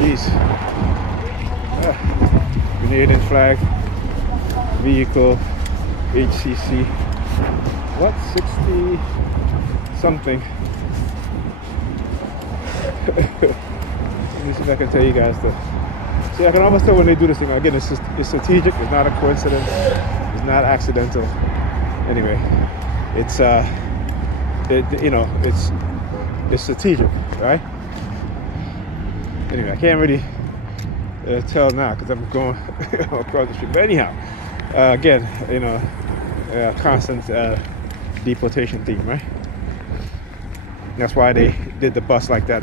Jeez. Canadian flag, vehicle, HCC. What? 60 something. Let me see if I can tell you guys the. See, I can almost tell when they do this thing. Again, it's strategic. It's not a coincidence. It's not accidental. Anyway, it's it's strategic, right? Anyway, I can't really tell now because I'm going across the street. But anyhow, again, constant deportation theme, right? That's why they did the bus like that.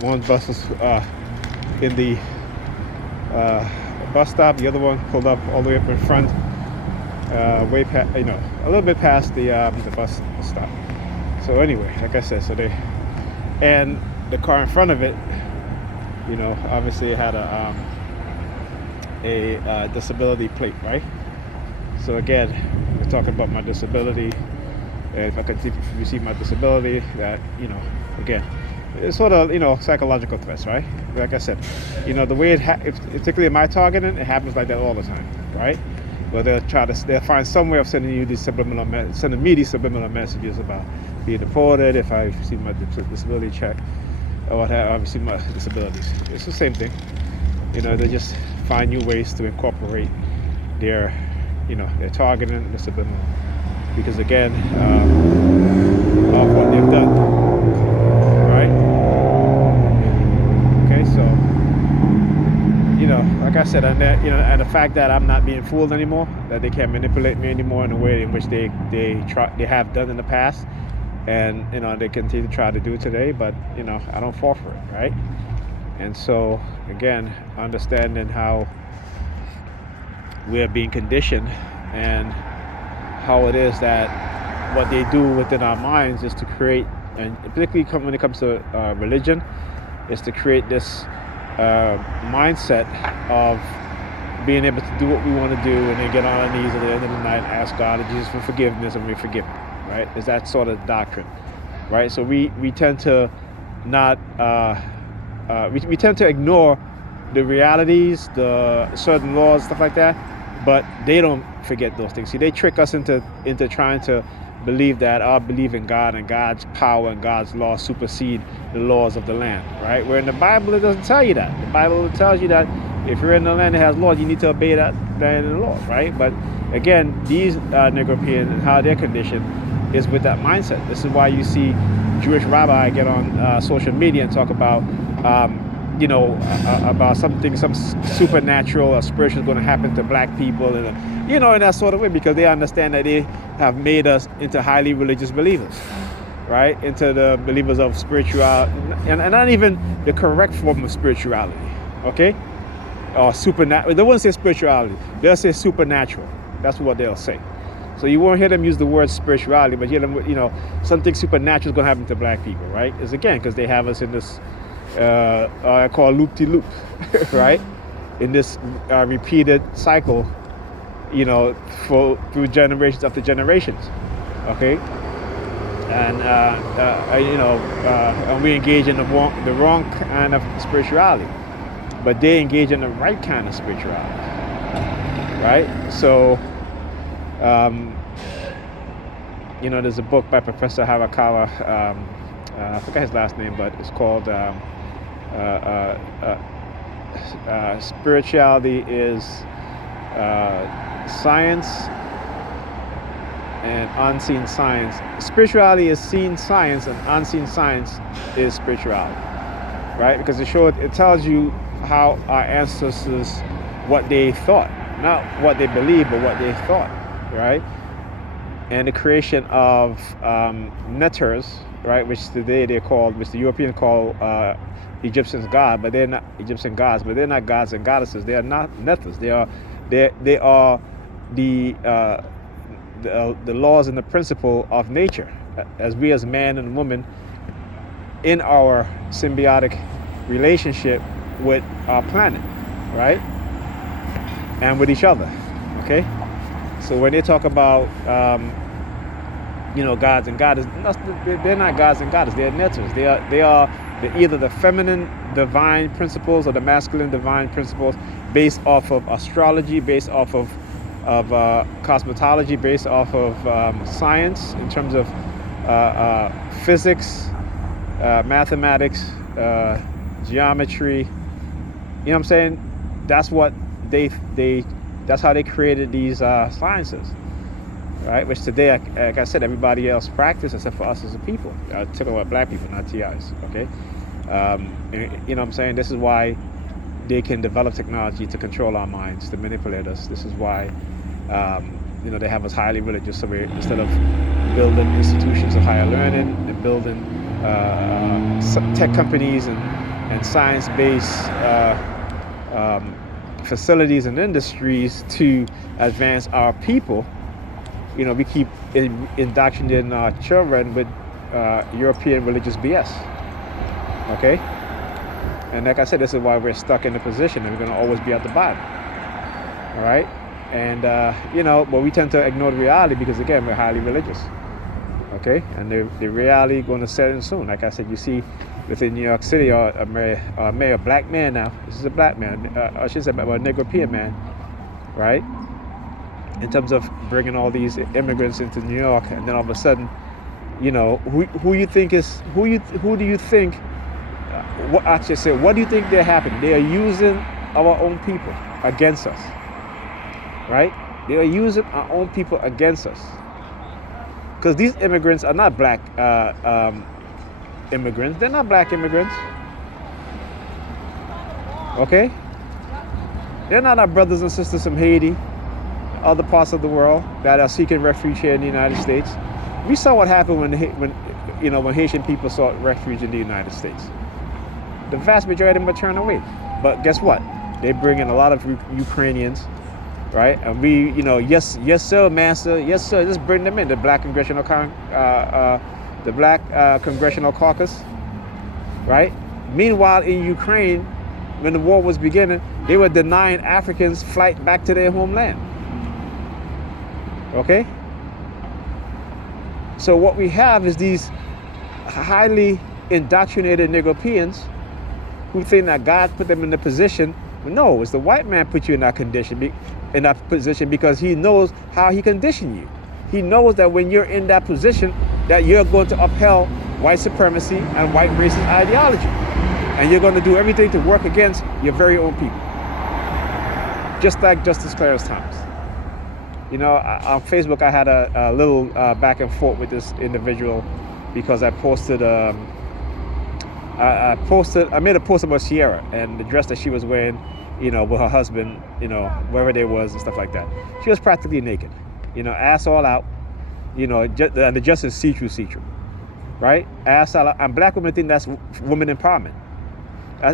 One bus was in the bus stop. The other one pulled up all the way up in front, way past, a little bit past the bus stop. So anyway, like I said, and the car in front of it, obviously it had a disability plate, right? So again, we're talking about my disability. And if I could receive my disability, that, again, it's sort of, psychological threats, right? Like I said, the way particularly in my targeting, it happens like that all the time, right? Where they'll find some way of sending me these subliminal messages about being deported if I receive my disability check, or what have I receive my disabilities. It's the same thing. They just find new ways to incorporate their targeting the subliminal. Because again, of what they've done, right? Okay, so like I said, and that, and the fact that I'm not being fooled anymore, that they can't manipulate me anymore in the way in which they have done in the past, and they continue to try to do today. But I don't fall for it, right? And so again, understanding how we are being conditioned and how it is that what they do within our minds is to create, and particularly when it comes to religion, is to create this mindset of being able to do what we want to do and then get on our knees at the end of the night and ask God and Jesus for forgiveness and we forgive him, right? Is that sort of doctrine, right? So we tend to not, we tend to ignore the realities, the certain laws, stuff like that, but they don't forget those things. See, they trick us into trying to believe that our belief in God and God's power and God's law supersede the laws of the land, right? Where in the Bible, it doesn't tell you that. The Bible tells you that if you're in the land that has laws, you need to obey that land and the laws, right? But again, these Negropeans and how they're conditioned is with that mindset. This is why you see Jewish rabbi get on social media and talk about about some supernatural or spiritual is going to happen to black people, and in that sort of way, because they understand that they have made us into highly religious believers, right? Into the believers of spirituality, and not even the correct form of spirituality, okay? Or supernatural. They won't say spirituality. They'll say supernatural. That's what they'll say. So you won't hear them use the word spirituality, but hear them, something supernatural is going to happen to black people, right? It's again because they have us in this I call loop-de-loop, right? In this repeated cycle, through generations after generations, okay? And and we engage in the wrong kind of spirituality, but they engage in the right kind of spirituality, right? So, there's a book by Professor Harakawa. I forgot his last name, but it's called Spirituality is Science and Unseen Science. Spirituality is seen science, and unseen science is spirituality, right? Because it tells you how our ancestors, what they thought, not what they believed, but what they thought, right? And the creation of netters, right, which today which the Europeans call Egyptians God, but they're not Egyptian gods, but they're not gods and goddesses. They are not nethers. They are the laws and the principle of nature, as we as man and woman in our symbiotic relationship with our planet, right, and with each other. Okay, so when they talk about gods and goddesses, they're not gods and goddesses. They're netters. They are either the feminine divine principles or the masculine divine principles based off of astrology, based off of cosmetology, based off of science in terms of physics, mathematics, geometry. You know what I'm saying? That's what that's how they created these sciences, right? Which today, like I said, everybody else practice except for us as a people. Talking about black people, not TIs. Okay, you know what I'm saying? This is why they can develop technology to control our minds, to manipulate us. This is why they have us highly religious. So instead of building institutions of higher learning and building tech companies and science-based facilities and industries to advance our people, we keep indoctrinating our children with European religious BS. Okay? And like I said, this is why we're stuck in the position and we're going to always be at the bottom. All right? And, but we tend to ignore the reality because, again, we're highly religious. Okay? And the reality going to set in soon. Like I said, you see within New York City, a mayor, black man now. This is a black man. I should say a Negropean man, right? In terms of bringing all these immigrants into New York, and then all of a sudden, what do you think? What do you think they're happening? They are using our own people against us, right? They are using our own people against us, because these immigrants are not black immigrants. They're not black immigrants. Okay? They're not our brothers and sisters from Haiti, other parts of the world that are seeking refuge here in the United States. We saw what happened when Haitian people sought refuge in the United States. The vast majority of them were turned away. But guess what? They bring in a lot of Ukrainians, right? And we, yes sir, master, yes sir, just bring them in. The Black Congressional Caucus, right? Meanwhile, in Ukraine, when the war was beginning, they were denying Africans flight back to their homeland. Okay? So what we have is these highly indoctrinated Negropeans who think that God put them in the position. No, it's the white man put you in that position because he knows how he conditioned you. He knows that when you're in that position, that you're going to upheld white supremacy and white racist ideology. And you're going to do everything to work against your very own people. Just like Justice Clarence Thomas. On Facebook, I had a little back and forth with this individual because I posted, I made a post about Sierra and the dress that she was wearing, with her husband, wherever they was and stuff like that. She was practically naked, ass all out, and the dress is see-through, right? Ass all out. And black women think that's women empowerment.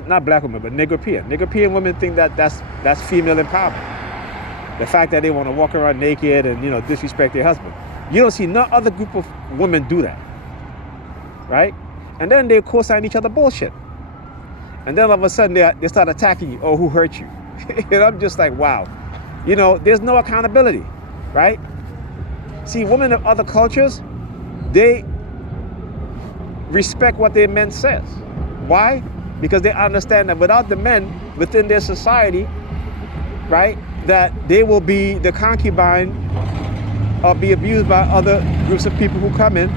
Not black women, but Negropean. Negropean women think that's female empowerment. The fact that they want to walk around naked and, disrespect their husband. You don't see no other group of women do that, right? And then they co-sign each other bullshit. And then all of a sudden they start attacking you. Oh, who hurt you? And I'm just like, wow. There's no accountability, right? See, women of other cultures, they respect what their men says. Why? Because they understand that without the men within their society, right, that they will be the concubine or be abused by other groups of people who come in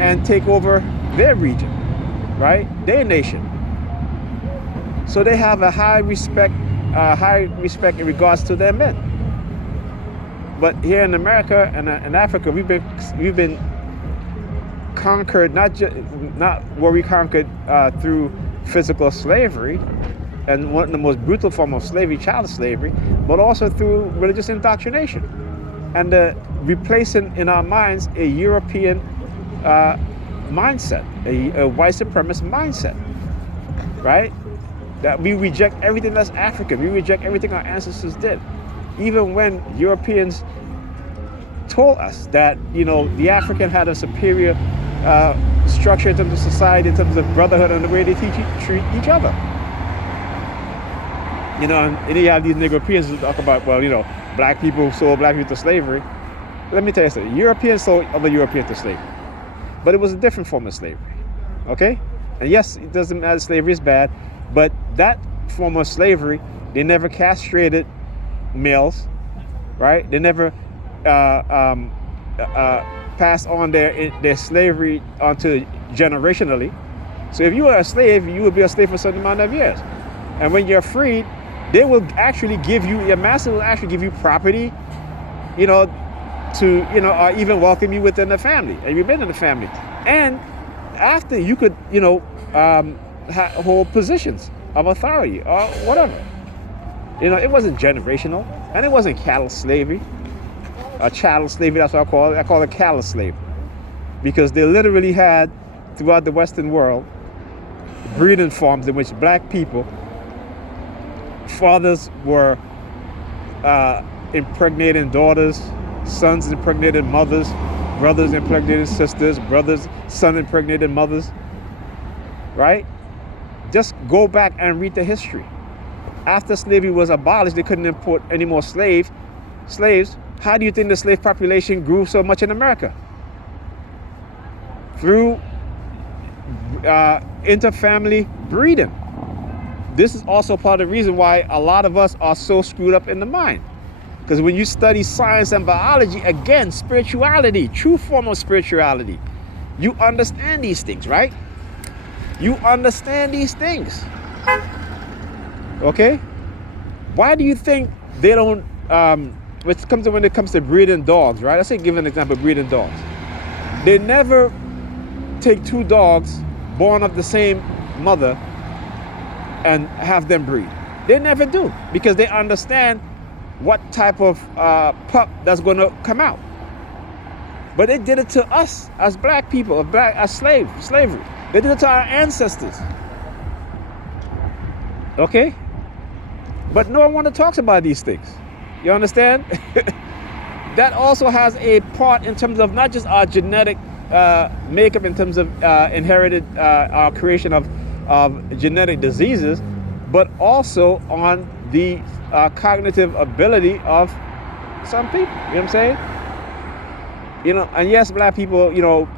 and take over their region, right, their nation. So they have a high respect in regards to their men. But here in America and in Africa, we've been conquered, not where we conquered through physical slavery, and one of the most brutal form of slavery, child slavery, but also through religious indoctrination and replacing in our minds a European mindset, a white supremacist mindset, right? That we reject everything that's African. We reject everything our ancestors did. Even when Europeans told us that, the African had a superior structure in terms of society, in terms of brotherhood and the way they treat each other. And then you have these Negropeans who talk about, black people sold black people to slavery. Let me tell you something. Europeans sold other Europeans to slavery. But it was a different form of slavery. Okay? And yes, it doesn't matter, slavery is bad. But that form of slavery, they never castrated males, right? They never passed on their slavery onto generationally. So if you were a slave, you would be a slave for a certain amount of years. And when you're freed, they will actually give you, your master will actually give you property, you know, to, you know, or even welcome you within the family. And you've been in the family. And after you could, you know, hold positions of authority or whatever. You know, it wasn't generational, and it wasn't cattle slavery. Chattel slavery, that's what I call it. I call it cattle slavery. Because they literally had, throughout the Western world, breeding farms in which black people, fathers were impregnating daughters, sons impregnated mothers, brothers impregnated sisters, son impregnated mothers, right? Just go back and read the history. After slavery was abolished, they couldn't import any more slaves. How do you think the slave population grew so much in America? Through interfamily breeding. This is also part of the reason why a lot of us are so screwed up in the mind. Because when you study science and biology, again, spirituality, true form of spirituality, you understand these things, right? You understand these things. Okay? Why do you think they don't, when it comes to breeding dogs, right? Let's say, give an example, breeding dogs. They never take two dogs born of the same mother and have them breed. They never do, because they understand what type of pup that's going to come out. But they did it to us as black people, as slavery. They did it to our ancestors. Okay? But no one talks about these things. You understand? That also has a part in terms of not just our genetic makeup, in terms of inherited our creation of genetic diseases, but also on the cognitive ability of some people. You know what I'm saying? You know, and yes, black people, you know,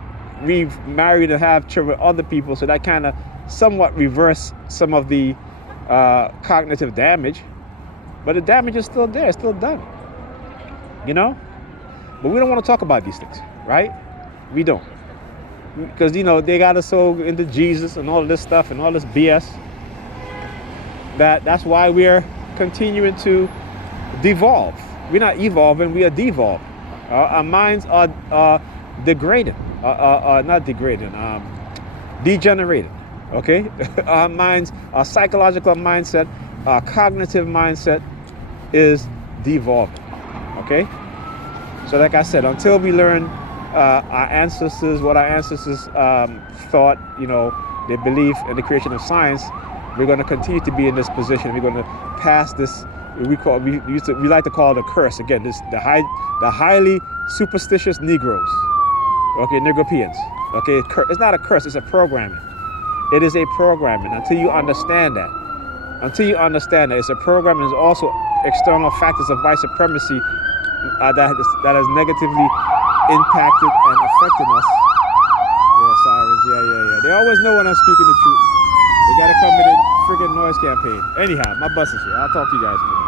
we've married and have children with other people, so that kind of somewhat reverse some of the cognitive damage. But the damage is still there, it's still done. You know? But we don't want to talk about these things, right? We don't. Because, you know, they got us so into Jesus and all of this stuff and all this BS that's why we're continuing to devolve. We're not evolving, we are devolving. Our minds are degrading, not degrading, degenerated, okay? Our minds, our psychological mindset, our cognitive mindset is devolving, okay? So like I said, until we learn our ancestors, what our ancestors thought, you know, their belief in the creation of science, we're going to continue to be in this position. We're going to pass this, we like to call it a curse. Again, the highly superstitious Negroes, okay, Negropeans, okay? It's not a curse, it's a programming. It is a programming. Until you understand that, it's a program, and there's also external factors of white supremacy that has negatively impacted and affected us. Yeah, sirens, yeah. They always know when I'm speaking the truth. They gotta come with a friggin' noise campaign. Anyhow, my bus is here. I'll talk to you guys in a minute.